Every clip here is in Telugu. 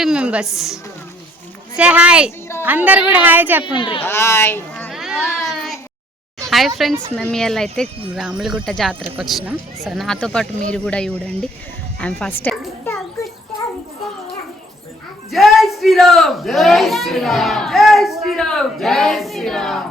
మెంబర్స్. Say hi. అందరు కూడా హాయ్ చెప్పండి హాయ్. ఫ్రెండ్స్ మేము ఇవాళ అయితే రాములగుట్ట జాతరకు వచ్చినాం. సో నాతో పాటు మీరు కూడా చూడండి. ఐఎమ్ ఫస్ట్ జై శ్రీరామ్. జై శ్రీరామ్. జై శ్రీరామ్. జై శ్రీరామ్.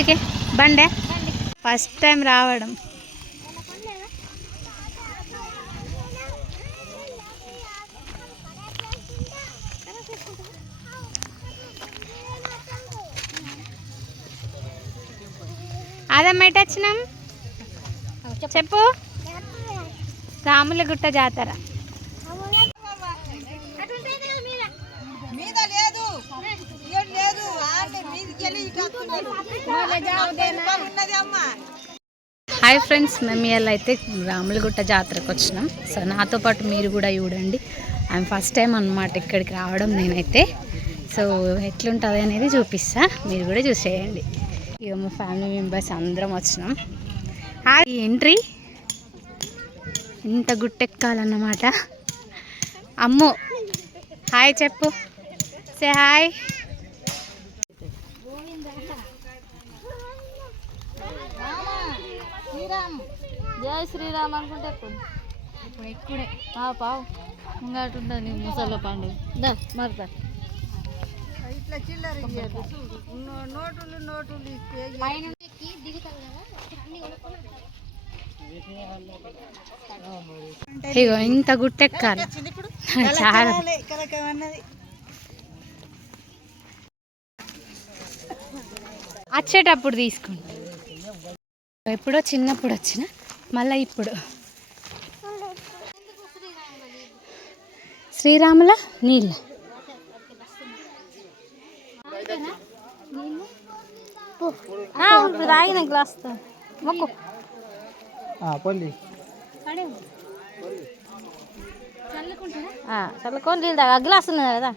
ఎందుకే బండే. ఫస్ట్ టైం రావడం. అదమ్మ ఎటు వచ్చినాం? చెప్పు. రాములగుట్ట జాతర. హాయ్ ఫ్రెండ్స్ మేము ఇలా అయితే రాములగుట్ట జాతరకు వచ్చినాం. సో నాతో పాటు మీరు కూడా చూడండి. ఐఎమ్ ఫస్ట్ టైం అన్నమాట ఇక్కడికి రావడం నేనైతే. సో ఎట్లుంటుంది అనేది చూపిస్తా. మీరు కూడా చూసేయండి ఇక మా ఫ్యామిలీ మెంబర్స్ అందరం వచ్చినాం. హాయ్ ఎంట్రీ ఇంత గుట్టెక్కాలన్నమాట. అమ్మో. హాయ్ చెప్పు. సే హాయ్ శ్రీరామ్ జై శ్రీరామ్ అనుకుంటే ఎక్కువ. ఇప్పుడు ఎక్కుడే పావు. ముంగట ఉంటుంది ముసళ్ళ పండుగ దా మరతా. ఇట్లా చిల్లర నోటులు నోటులు ఇస్తే ఇగో ఇంత గుట్టెక్కాలి చాలా. వచ్చేటప్పుడు తీసుకుంటా. ఎప్పుడో చిన్నప్పుడు వచ్చిన మళ్ళీ ఇప్పుడు. శ్రీరాముల నీళ్ళ. రాగిన గ్లాస్ మొక్కు. చల్లుకొని నీళ్ళు తాగా. గ్లాస్ ఉన్నది కదా.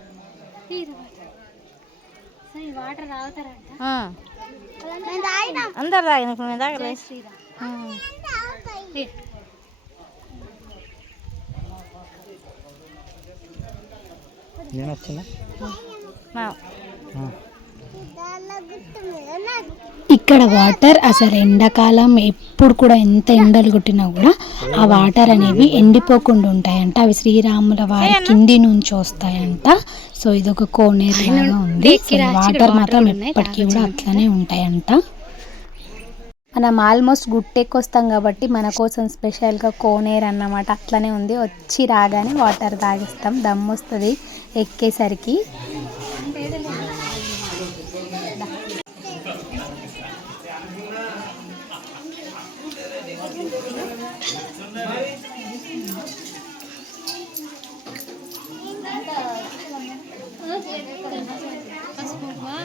ఆ. అందరు తాగిన మేము తాగలేదు. నేను. ఇక్కడ వాటర్ అసలు ఎండాకాలం ఎప్పుడు కూడా ఎంత ఎండలు కొట్టినా కూడా ఆ వాటర్ అనేవి ఎండిపోకుండా ఉంటాయంట. అవి శ్రీరాముల వారి కింది నుంచి వస్తాయంట. సో ఇది ఒక కోనేరు లాగా ఉంది. వాటర్ మాత్రం ఎప్పటికీ కూడా అట్లనే ఉంటాయంట. మనం ఆల్మోస్ట్ గుట్టెక్కి వస్తాం కాబట్టి మన కోసం స్పెషల్గా కోనేరు అన్నమాట. అట్లనే ఉంది. వచ్చి రాగానే వాటర్ తాగిస్తాం. దమ్ వస్తుంది ఎక్కేసరికి.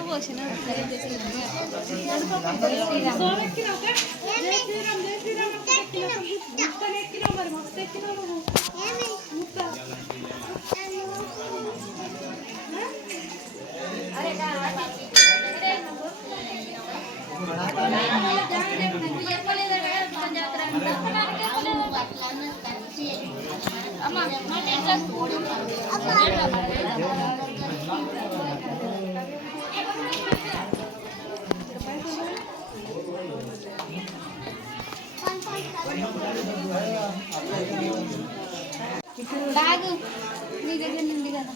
పోసిన అమ్మ మా టెన్షన్ కూడా అమ్మ బ్యాగ్ నీ దగ్గర నుండి కదా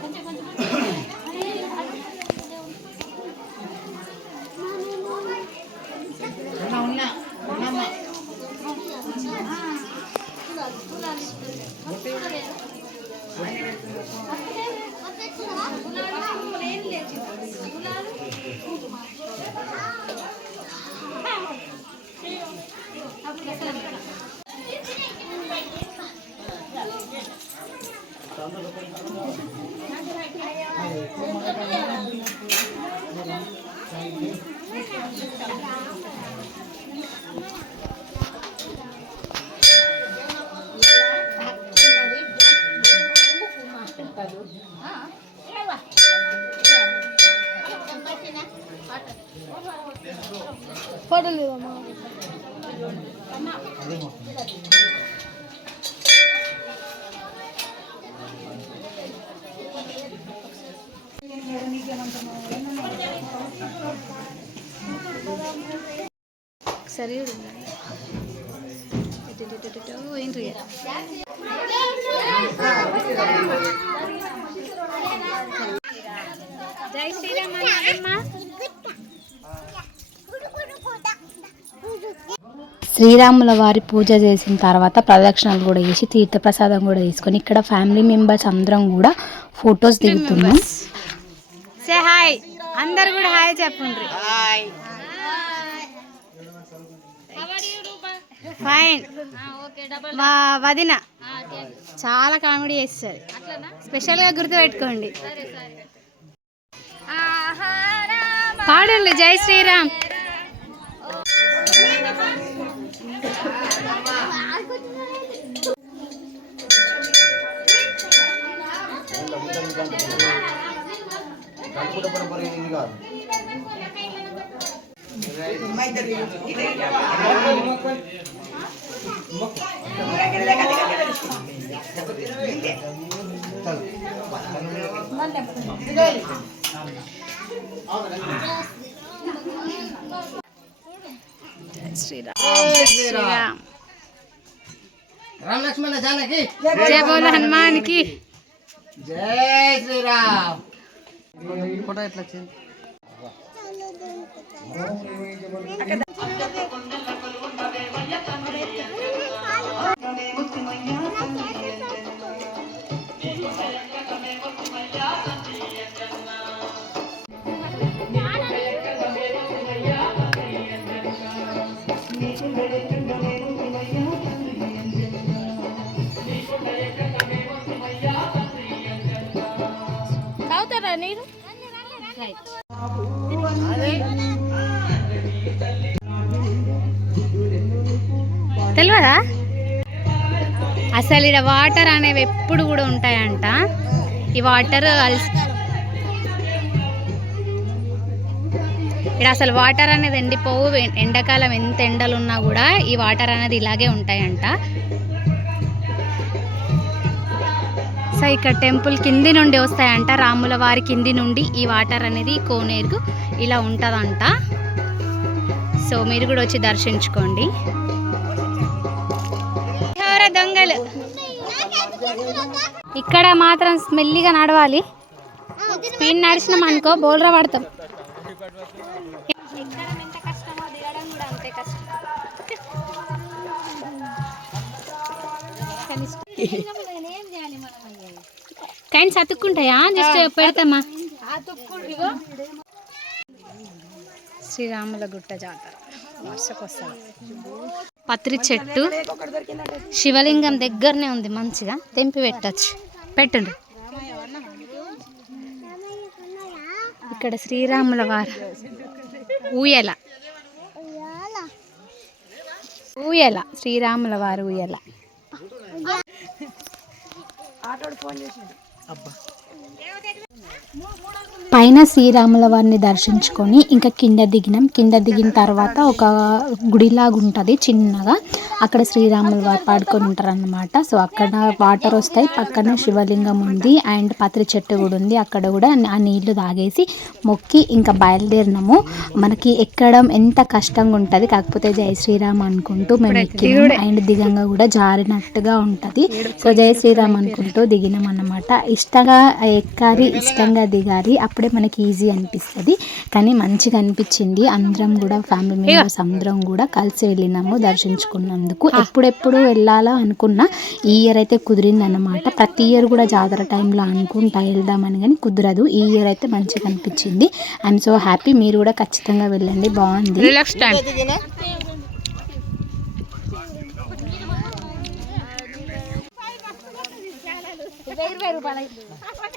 కొంచెం కొంచెం Padahal, mama. Sari udah. ya. జై శ్రీరామ్ శ్రీరాముల వారి పూజ చేసిన తర్వాత ప్రదక్షిణలు కూడా చేసి తీర్థప్రసాదం కూడా తీసుకొని ఇక్కడ ఫ్యామిలీ మెంబర్స్ అందరం కూడా ఫొటోస్ దిగుతున్నాం. సే హాయ్ అందరు కూడా హాయ్ చెప్పండి. ఫైన్ మా వదిన. చాలా కామెడీ చేస్తుంది. స్పెషల్గా గుర్తుపెట్టుకోండి. పాడండి జై శ్రీరామ్. శ్రీరామ్ జై శ్రీరామ్. రామ్ లక్ష్మణ జానకి జయ బోల హనుమాన్కి జై శ్రీరామ్. ఫోటో ఎట్లా వచ్చింది? తెలియదా అసలు ఇక్కడ వాటర్ అనేవి ఎప్పుడు కూడా ఉంటాయంట. ఈ వాటర్ ఇక్కడ అసలు వాటర్ అనేది ఎండిపోవు ఎండాకాలం ఎంత ఎండలున్నా కూడా ఈ వాటర్ అనేది ఇలాగే ఉంటాయంట. సో ఇక్కడ టెంపుల్ కింది నుండి వస్తాయంట. రాముల వారి కింది నుండి ఈ వాటర్ అనేది కోనేరు ఇలా ఉంటుందంట. సో మీరు కూడా వచ్చి దర్శించుకోండి. దొంగలు. ఇక్కడ మాత్రం స్మెల్లిగా నడవాలి. స్పీడ్ నడిచినాం అనుకో బోల్రా పడతాం. కష్టమో దిగడం కూడా అంతే కష్టం కైండ్స్ అతుక్కుంటాయా జస్ట్ పెడతామా శ్రీరాముల గుట్ట జాతర. పత్రి చెట్టు. శివలింగం దగ్గరనే ఉంది మంచిగా. తెంపి పెట్టచ్చు. పెట్టండి. ఇక్కడ శ్రీరాముల వారు. ఊయల. ఊయల. శ్రీరాముల వారు ఊయల. أبا. పైన శ్రీరాముల వారిని దర్శించుకొని ఇంకా కింద దిగినాం. కింద దిగిన తర్వాత ఒక గుడిలాగా ఉంటుంది చిన్నగా. అక్కడ శ్రీరాముల వారు పాడుకొని ఉంటారు అనమాట సో అక్కడ వాటర్ వస్తాయి పక్కన శివలింగం ఉంది అండ్ పత్రి చెట్టు కూడా ఉంది. అక్కడ కూడా ఆ నీళ్ళు తాగేసి మొక్కి ఇంకా బయలుదేరినాము. మనకి ఎక్కడం ఎంత కష్టంగా ఉంటుంది కాకపోతే జై శ్రీరామ్ అనుకుంటూ మేము ఎక్కినాం. అండ్ దిగంగా కూడా జారినట్టుగా ఉంటుంది. సో జై శ్రీరామ్ అనుకుంటూ దిగినాం అన్నమాట ఇష్టంగా ఎక్కాలి ఇష్టంగా దిగాలి. అప్పుడే మనకి ఈజీ అనిపిస్తుంది. కానీ మంచిగా అనిపించింది. అందరం కూడా ఫ్యామిలీ మెంబర్స్ అందరం కూడా కలిసి వెళ్ళినాము దర్శించుకున్నందుకు. ఎప్పుడెప్పుడు వెళ్ళాలా అనుకున్నా ఈ ఇయర్ అయితే కుదిరింది అనమాట ప్రతి ఇయర్ కూడా జాతర టైంలో అనుకుంటా వెళ్దామని కానీ కుదరదు. ఈ ఇయర్ అయితే మంచిగా అనిపించింది. I'm so happy. మీరు కూడా ఖచ్చితంగా వెళ్ళండి. బాగుంది రిలాక్స్ టైం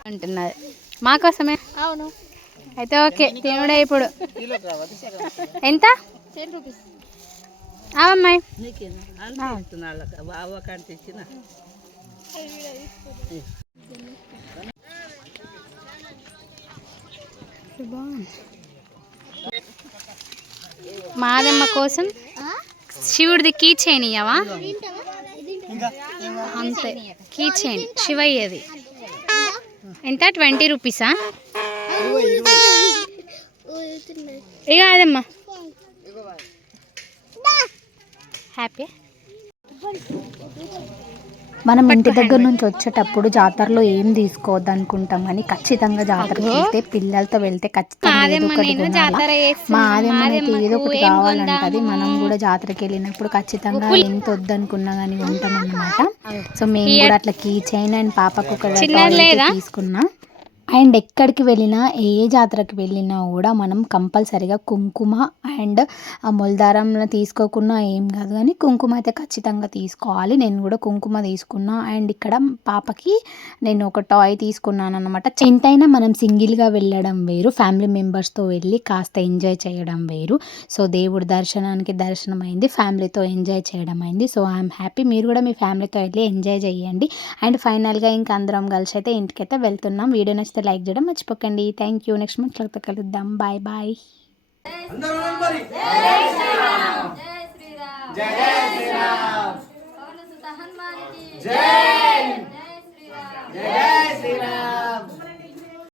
అంటున్నది మా కోసమే? అవును. అయితే ఓకే తినుడే ఇప్పుడు. ఎంత? అవమ్మాయి బాగుంది మాదమ్మ కోసం శివుడిది కీ చైన్ ఇయ్యవా అంతే. కీ చైన్ శివయ్యది. ఎంత? ట్వంటీ రూపీసా? ఇక అదమ్మా. హ్యాపీ? మనం ఇంటి దగ్గర నుంచి వచ్చేటప్పుడు జాతరలో ఏం తీసుకోవద్దు అనుకుంటాం కానీ ఖచ్చితంగా జాతరకి వెళ్తే పిల్లలతో వెళ్తే ఖచ్చితంగా ఏదో ఒకటి. జాతర మా అయితే ఏదో ఒకటి కావాలంటది? మనం కూడా జాతరకి వెళ్ళినప్పుడు ఖచ్చితంగా ఎంత వద్దనుకున్నా కానీ ఉంటాం అన్నమాట సో మేము కూడా అట్లా కీ చైన్ అండ్ పాపకు ఒక? తీసుకున్నాం. అండ్ ఎక్కడికి వెళ్ళినా ఏ జాతరకి వెళ్ళినా కూడా మనం కంపల్సరిగా కుంకుమ అండ్ ఆ మొలదారంలో తీసుకోకున్నా ఏం కాదు కానీ కుంకుమ అయితే ఖచ్చితంగా తీసుకోవాలి. నేను కూడా కుంకుమ తీసుకున్నా అండ్ ఇక్కడ పాపకి నేను ఒక టాయ్ తీసుకున్నాను అనమాట ఎంతైనా మనం సింగిల్గా వెళ్ళడం వేరు ఫ్యామిలీ మెంబర్స్తో వెళ్ళి కాస్త ఎంజాయ్ చేయడం వేరు. సో దేవుడి దర్శనానికి దర్శనం అయింది ఫ్యామిలీతో ఎంజాయ్ చేయడం అయింది. So I'm happy. మీరు కూడా మీ ఫ్యామిలీతో వెళ్ళి ఎంజాయ్ చేయండి. అండ్ ఫైనల్గా ఇంకా అందరం కలిసి అయితే ఇంటికైతే వెళ్తున్నాం. వీడియో నచ్చితే నచ్చితే లైక్ చేయడం మర్చిపోకండి. థ్యాంక్ యూ నెక్స్ట్ మంత్ తర్వాత కలుద్దాం. Bye bye Sriram.